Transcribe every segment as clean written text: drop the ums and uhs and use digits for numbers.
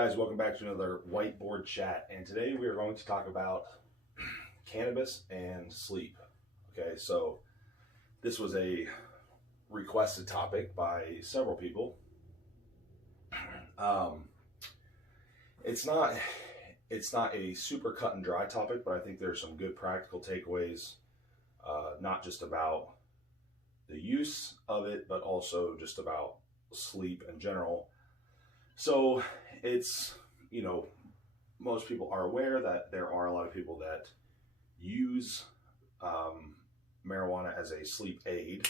guys? Welcome back to another whiteboard chat, and today we are going to talk about cannabis and sleep. Okay, so this was a requested topic by several people. It's not a super cut and dry topic, but I think there's some good practical takeaways, not just about the use of it, but also just about sleep in general. So it's, most people are aware that there are a lot of people that use marijuana as a sleep aid,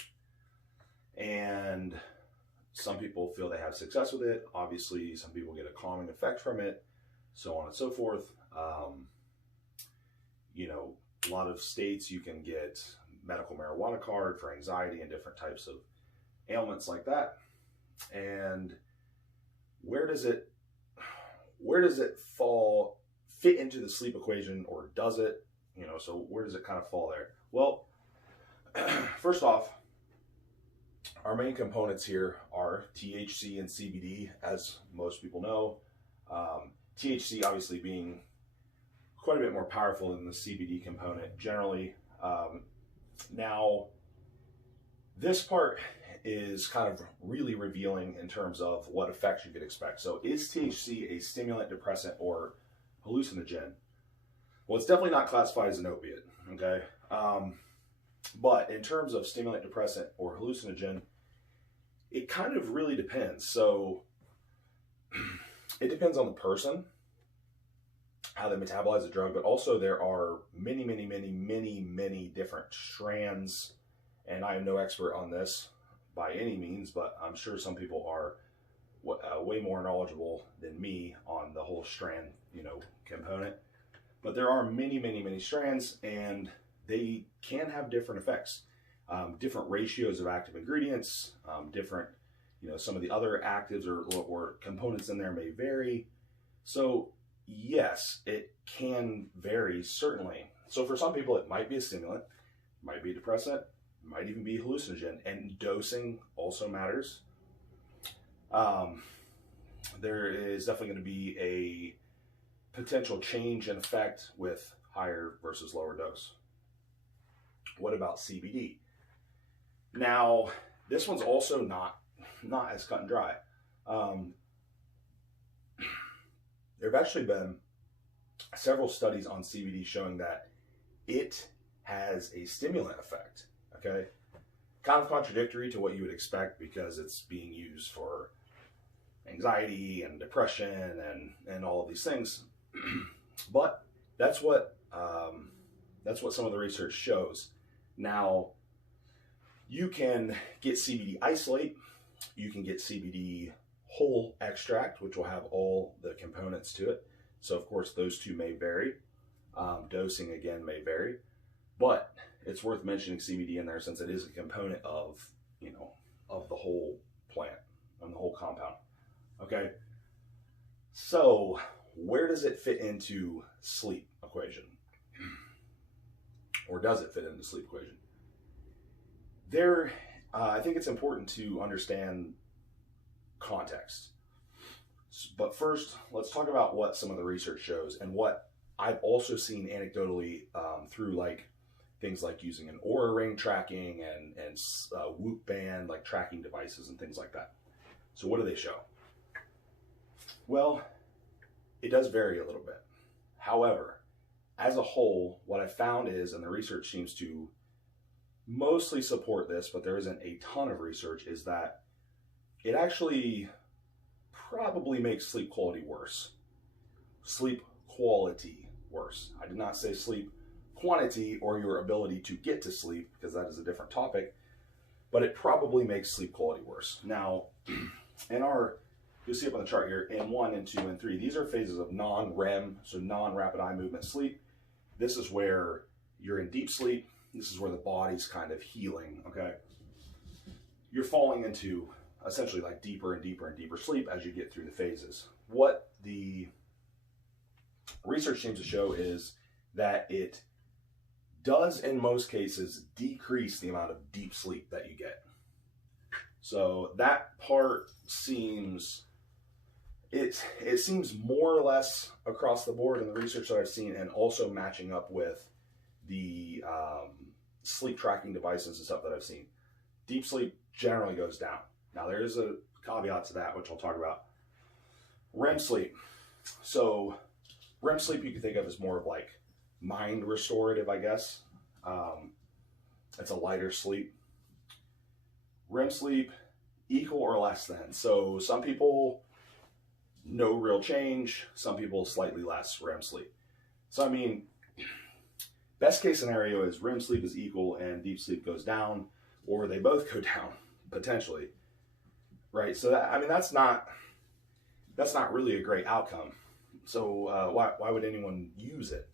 and some people feel they have success with it. Obviously, some people get a calming effect from it, so on and so forth. A lot of states you can get medical marijuana card for anxiety and different types of ailments like that. And where does it fit into the sleep equation, or does it? So where does it kind of fall there? Well, first off, our main components here are THC and CBD, as most people know. THC obviously being quite a bit more powerful than the CBD component generally. Now, this part is kind of really revealing in terms of what effects you could expect. So is THC a stimulant, depressant, or hallucinogen? Well, it's definitely not classified as an opiate, okay? But in terms of stimulant, depressant, or hallucinogen, it kind of really depends. So it depends on the person, how they metabolize the drug, but also there are many different strands, and I am no expert on this by any means, but I'm sure some people are way more knowledgeable than me on the whole strand, component. But there are many strands, and they can have different effects, different ratios of active ingredients, different, some of the other actives or components in there may vary. So yes, it can vary, certainly. So for some people, it might be a stimulant, might be a depressant, might even be hallucinogen, and dosing also matters. There is definitely going to be a potential change in effect with higher versus lower dose. What about CBD? Now, this one's also not as cut and dry. There have actually been several studies on CBD showing that it has a stimulant effect. Okay, kind of contradictory to what you would expect because it's being used for anxiety and depression and all of these things. But that's what some of the research shows. Now, you can get CBD isolate, you can get CBD whole extract, which will have all the components to it. So of course those two may vary. Dosing again may vary, but it's worth mentioning CBD in there since it is a component of the whole plant and the whole compound. Okay, so where does it fit into sleep equation? Or does it fit into sleep equation? I think it's important to understand context. But first, let's talk about what some of the research shows and what I've also seen anecdotally through things like using an Oura ring tracking and Whoop band tracking devices and things like that. So what do they show? Well, it does vary a little bit. However, as a whole, what I found is, and the research seems to mostly support this, but there isn't a ton of research, is that it actually probably makes sleep quality worse. Sleep quality worse. I did not say sleep quantity or your ability to get to sleep, because that is a different topic, but it probably makes sleep quality worse. Now, you'll see up on the chart here, in 1 and 2 and 3, these are phases of non-REM, so non-rapid eye movement sleep. This is where you're in deep sleep. This is where the body's kind of healing, okay? You're falling into essentially deeper and deeper and deeper sleep as you get through the phases. What the research seems to show is that it does, in most cases, decrease the amount of deep sleep that you get. So that part seems it seems more or less across the board in the research that I've seen, and also matching up with the sleep tracking devices and stuff that I've seen. Deep sleep generally goes down. Now there is a caveat to that, which I'll talk about. REM sleep. So REM sleep you can think of as more of like mind restorative, I guess. It's a lighter sleep. REM sleep, equal or less than. So some people, no real change. Some people, slightly less REM sleep. So I mean, best case scenario is REM sleep is equal and deep sleep goes down, or they both go down, potentially. Right? So that, I mean, that's not really a great outcome. So why would anyone use it?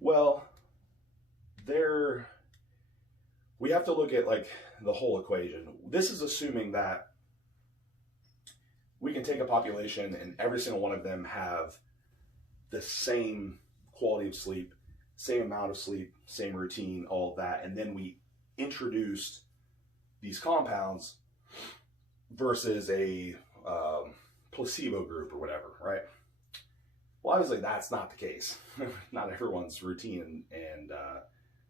Well, we have to look at like the whole equation. This is assuming that we can take a population and every single one of them have the same quality of sleep, same amount of sleep, same routine, all of that, and then we introduced these compounds versus a placebo group or whatever, right? Well, obviously that's not the case. Not everyone's routine and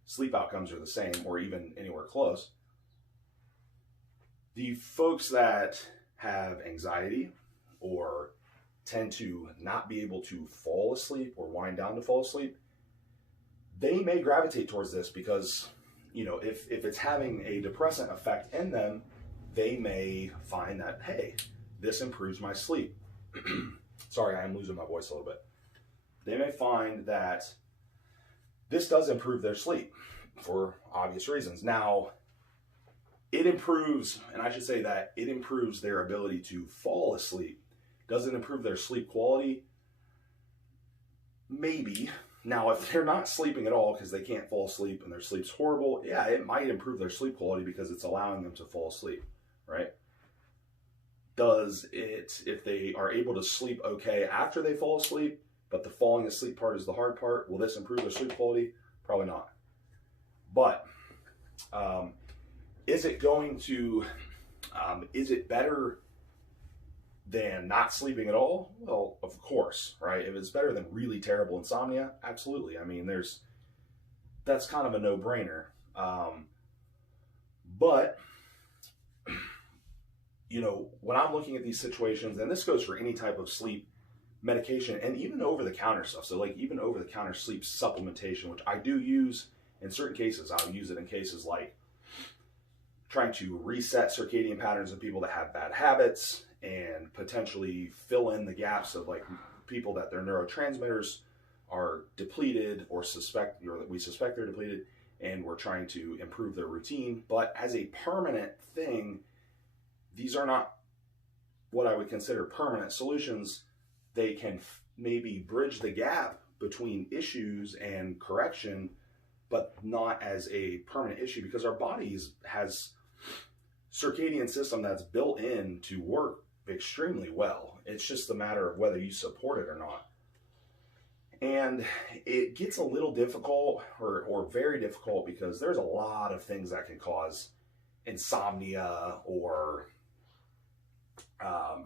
sleep outcomes are the same or even anywhere close. The folks that have anxiety or tend to not be able to fall asleep or wind down to fall asleep, they may gravitate towards this because, you know, if it's having a depressant effect in them, they may find that, hey, this improves my sleep. Sorry, I am losing my voice a little bit. They may find that this does improve their sleep for obvious reasons. Now, it improves, and I should say that it improves their ability to fall asleep. Does it improve their sleep quality? Maybe. Now, if they're not sleeping at all because they can't fall asleep and their sleep's horrible, yeah, it might improve their sleep quality because it's allowing them to fall asleep, right? Does it, if they are able to sleep okay after they fall asleep, but the falling asleep part is the hard part, will this improve their sleep quality? Probably not. But is it going to, is it better than not sleeping at all? Well, of course, right? If it's better than really terrible insomnia, absolutely. I mean, that's kind of a no-brainer. But, you know, when I'm looking at these situations, and this goes for any type of sleep medication and even over-the-counter stuff. So like even over-the-counter sleep supplementation, which I do use in certain cases. I'll use it in cases like trying to reset circadian patterns in people that have bad habits and potentially fill in the gaps of like people that their neurotransmitters are depleted or we suspect they're depleted, and we're trying to improve their routine. But as a permanent thing, these are not what I would consider permanent solutions. They can maybe bridge the gap between issues and correction, but not as a permanent issue, because our bodies has circadian system that's built in to work extremely well. It's just a matter of whether you support it or not. And it gets a little difficult or very difficult because there's a lot of things that can cause insomnia or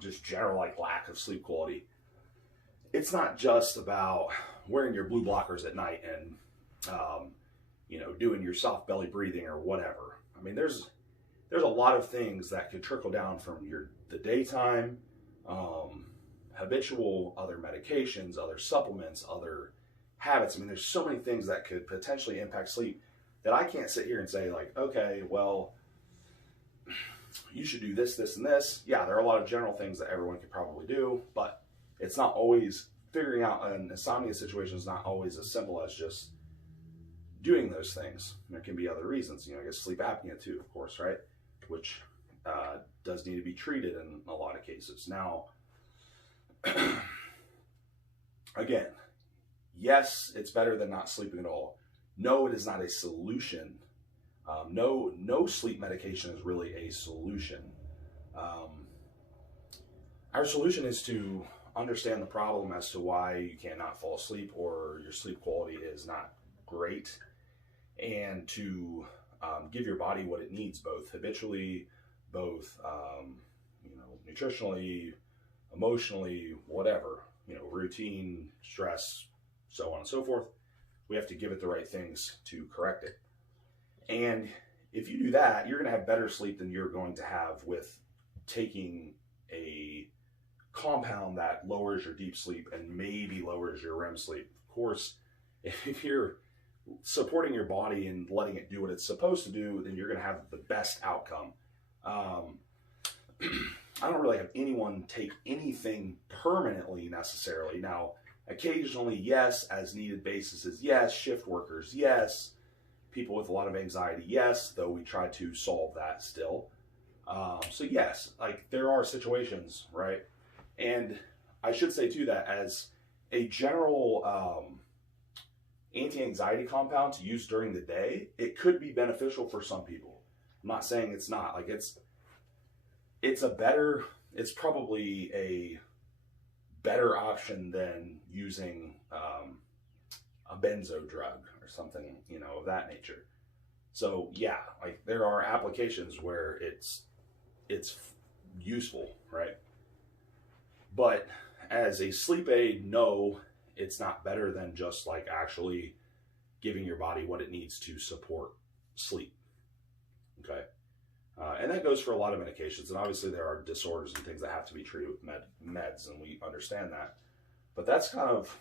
just general like lack of sleep quality. It's not just about wearing your blue blockers at night and you know, doing your soft belly breathing or whatever. I mean, there's a lot of things that could trickle down from the daytime, habitual, other medications, other supplements, other habits. I mean, there's so many things that could potentially impact sleep that I can't sit here and say like, okay, well, you should do this, this, and this. Yeah, there are a lot of general things that everyone could probably do, but it's not always, figuring out an insomnia situation is not always as simple as just doing those things. There can be other reasons, you know, I guess sleep apnea too, of course, right? Which does need to be treated in a lot of cases. Now, again, yes, it's better than not sleeping at all. No, it is not a solution. No sleep medication is really a solution. Our solution is to understand the problem as to why you cannot fall asleep or your sleep quality is not great, and to give your body what it needs, both habitually, both you know, nutritionally, emotionally, whatever, you know, routine, stress, so on and so forth. We have to give it the right things to correct it. And if you do that, you're going to have better sleep than you're going to have with taking a compound that lowers your deep sleep and maybe lowers your REM sleep. Of course, if you're supporting your body and letting it do what it's supposed to do, then you're going to have the best outcome. I don't really have anyone take anything permanently necessarily. Now, occasionally, yes, as needed basis is yes, shift workers, yes, people with a lot of anxiety, yes, though we try to solve that still. So yes, like there are situations, right? And I should say too that as a general anti-anxiety compound to use during the day, it could be beneficial for some people. I'm not saying it's not. Like it's probably a better option than using a benzo drug or something, you know, of that nature. So yeah, like there are applications where it's useful, right? But as a sleep aid, no, it's not better than just like actually giving your body what it needs to support sleep. Okay. And that goes for a lot of medications. And obviously there are disorders and things that have to be treated with meds, and we understand that. But that's kind of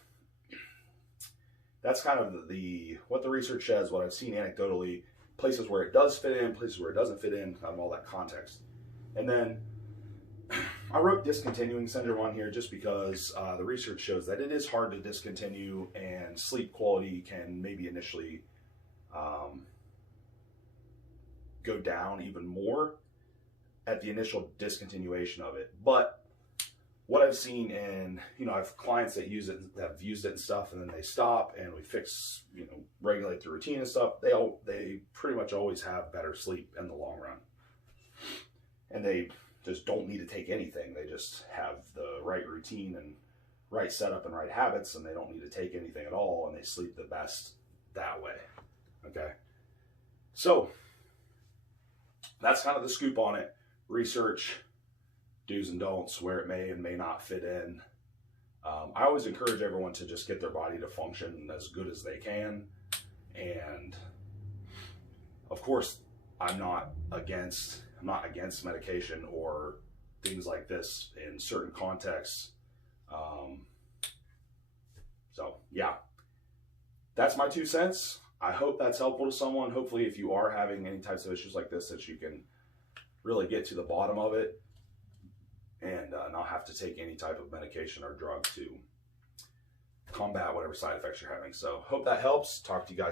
what the research says, what I've seen anecdotally, places where it does fit in, places where it doesn't fit in, kind of all that context. And then I wrote discontinuing syndrome on here just because the research shows that it is hard to discontinue, and sleep quality can maybe initially go down even more at the initial discontinuation of it. But what I've seen, and you know, I have clients that use it, that have used it and stuff, and then they stop, and we fix, you know, regulate the routine and stuff. They pretty much always have better sleep in the long run, and they just don't need to take anything. They just have the right routine and right setup and right habits, and they don't need to take anything at all, and they sleep the best that way. Okay, so that's kind of the scoop on it. Research, do's and don'ts, where it may and may not fit in. I always encourage everyone to just get their body to function as good as they can. And of course, I'm not against medication or things like this in certain contexts. So yeah, that's my 2 cents. I hope that's helpful to someone. Hopefully, if you are having any types of issues like this, that you can really get to the bottom of it and not have to take any type of medication or drug to combat whatever side effects you're having. So hope that helps. Talk to you guys